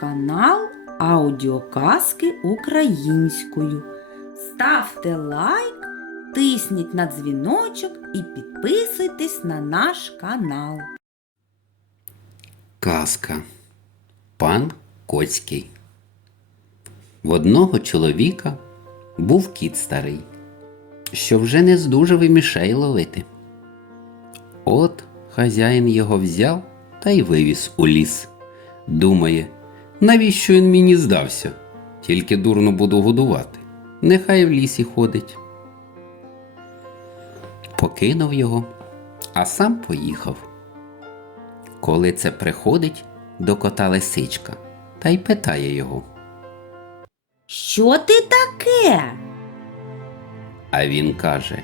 канал Аудіоказки українською. Ставте лайк, тисніть на дзвіночок і підписуйтесь на наш канал. Казка. Пан Коцький. В одного чоловіка був кіт старий, що вже не здужав і мішей ловити. От хазяїн його взяв та й вивіз у ліс. Думає, навіщо він мені здався? Тільки дурно буду годувати. Нехай в лісі ходить. Покинув його, а сам поїхав. Коли це приходить до кота лисичка та й питає його. Що ти таке? А він каже: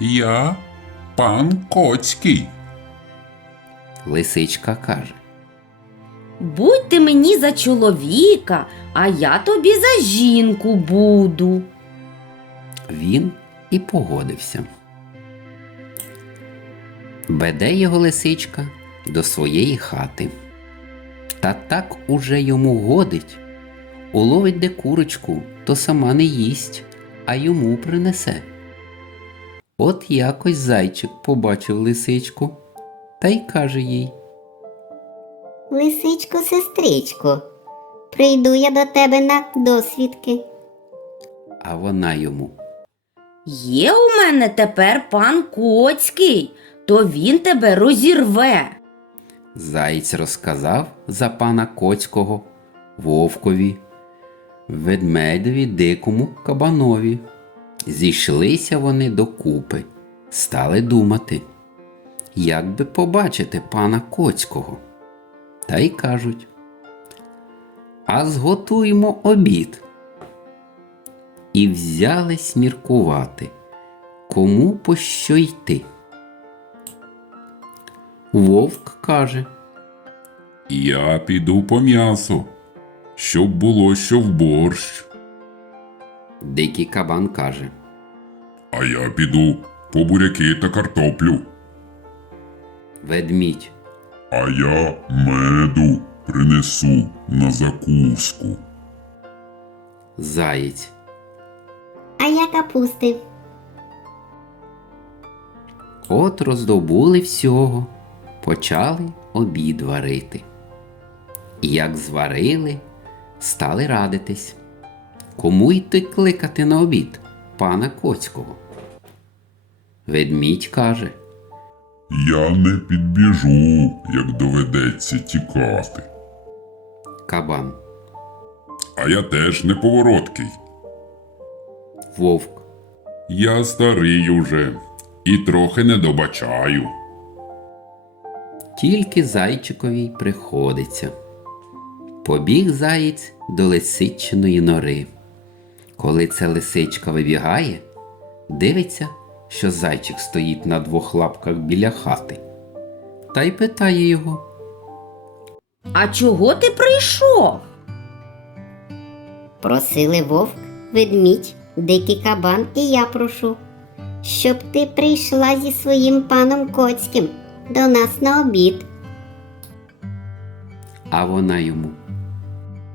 Я пан Коцький. Лисичка каже: Будь ти мені за чоловіка, а я тобі за жінку буду. він і погодився. Веде його лисичка до своєї хати. Та так уже йому годить. Уловить де курочку, то сама не їсть, а йому принесе. От якось зайчик побачив лисичку та й каже їй. Лисичко, сестричко, прийду я до тебе на досвідки. А вона йому. Є у мене тепер пан Коцький, то він тебе розірве. Заєць розказав за пана Коцького, вовкові, ведмедеві, дикому кабанові. Зійшлися вони докупи, стали думати, як би побачити пана Коцького. Та й кажуть. А зготуємо обід. І взялись міркувати, кому по що йти. Вовк каже. Я піду по м'ясо, щоб було що в борщ. Дикий кабан каже. А я піду по буряки та картоплю. Ведмідь. А я меду принесу на закуску. Заєць. А я капустив. От роздобули всього, почали обід варити. І як зварили, стали радитись. Кому йти кликати на обід пана Коцького? Ведмідь каже. Я не підбіжу, як доведеться тікати. Кабан. А я теж неповороткий. Вовк. Я старий уже і трохи не добачаю. Тільки зайчикові приходиться. Побіг заєць до лисичиної нори. Коли ця лисичка вибігає, дивиться, що зайчик стоїть на двох лапках біля хати. Та й питає його. А чого ти прийшов? Просили вовк, ведмідь, дикий кабан, і я прошу, щоб ти прийшла зі своїм паном Коцьким до нас на обід. А вона йому.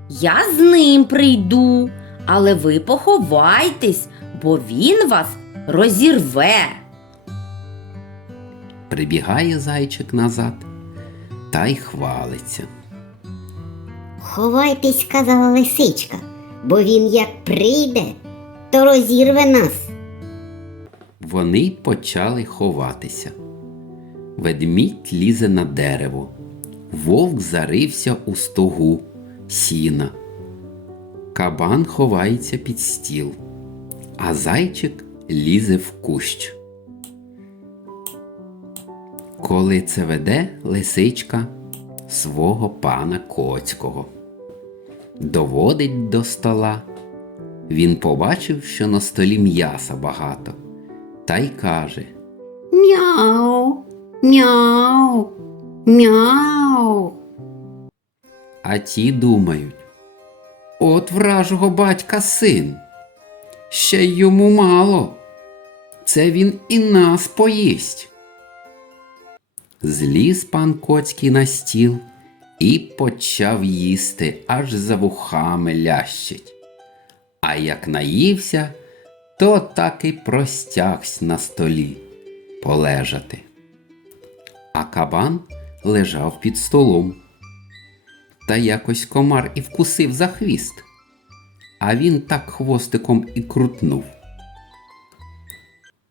Я з ним прийду, але ви поховайтесь, бо він вас розірве. Прибігає зайчик назад та й хвалиться. Ховайтесь, сказала лисичка, бо він як прийде, то розірве нас. Вони почали ховатися. Ведмідь лізе на дерево, вовк зарився у стогу сіна. Кабан ховається під стіл, а зайчик лізе в кущ. Коли це веде лисичка свого пана Коцького. Доводить до стола. Він побачив, що на столі м'яса багато, та й каже Мяу, мяу, мяу. А ті думають. От вражого батька син. Ще й йому мало. Це він і нас поїсть. Зліз пан Коцький на стіл і почав їсти, аж за вухами лящить. А як наївся, то так і простягсь на столі полежати. А кабан лежав під столом. Та якось комар і вкусив за хвіст, а він так хвостиком і крутнув.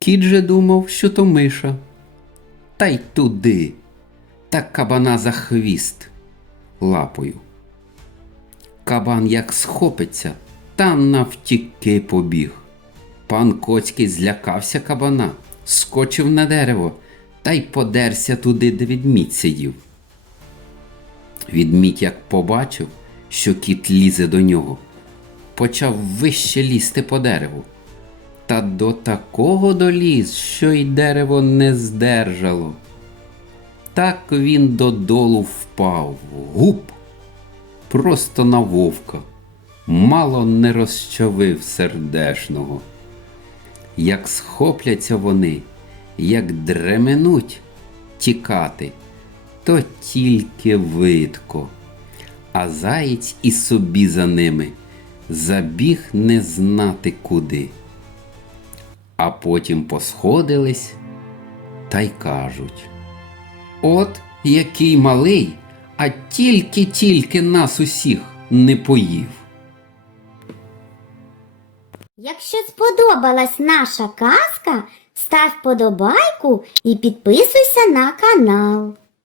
Кіт же думав, що то миша. Та й туди, так кабана за хвіст лапою. Кабан як схопиться, там навтіки побіг. Пан Коцький злякався кабана, скочив на дерево та й подерся туди, де відмідь сидів. Відмідь як побачив, що кіт лізе до нього, почав вище лізти по дереву. Та до такого доліз, що й дерево не здержало. Так він додолу впав, гуп, просто на вовка, мало не розчавив сердешного. Як схопляться вони, як дременуть тікати, то тільки видко, а заєць і собі за ними забіг не знати куди. А потім посходились та й кажуть. От який малий, а тільки-тільки нас усіх не поїв. Якщо сподобалась наша казка, став подобайку і підписуйся на канал.